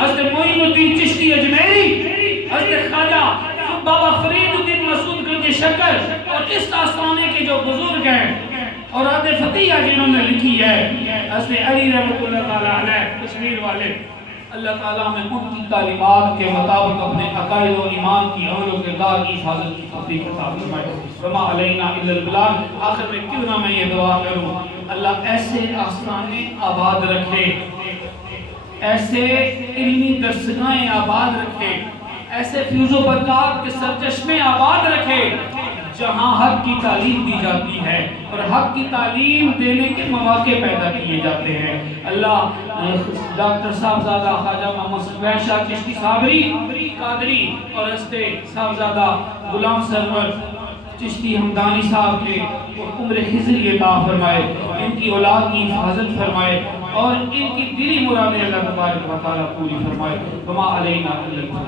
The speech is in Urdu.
حضرت معین الدین چشتی اجمیری، حضرت خواجہ بابا فرید الدین مسعود گنج شکر، اور اس آستانے کے جو بزرگ ہیں اور عہد فتیہ جنہوں نے لکھی ہے، حضرت علی رحمۃ اللہ تعالیٰ علیہ کشمیر والے، اللہ تعالیٰ میں ان کی تعلیمات کے مطابق اپنے عقائد و ایمان کی عمل و کردار کی حفاظت کی توفیق عطا فرمائے۔ وما علینا الا البلاغ۔ آخر میں کیوں نہ میں یہ دعا کروں، اللہ ایسے آستانے آباد رکھے، ایسے علمی درسگاہیں آباد رکھے، ایسے فیض و برکات کے سرچشمے آباد رکھے جہاں حق کی تعلیم دی جاتی ہے اور حق کی تعلیم دینے کے مواقع پیدا کیے جاتے ہیں۔ اللہ ڈاکٹر صاحبزادہ خواجہ محمد سفیر شاہ چشتی صابری قادری اور حضرت صاحبزادہ غلام سرور چشتی ہمدانی صاحب کے عمر خضر عطا فرمائے، ان کی اولاد کی حفاظت فرمائے اور ان کی دلی مرادیں اللہ تبارک و تعالیٰ پوری فرمائے۔ وما علینا الا البلاغ۔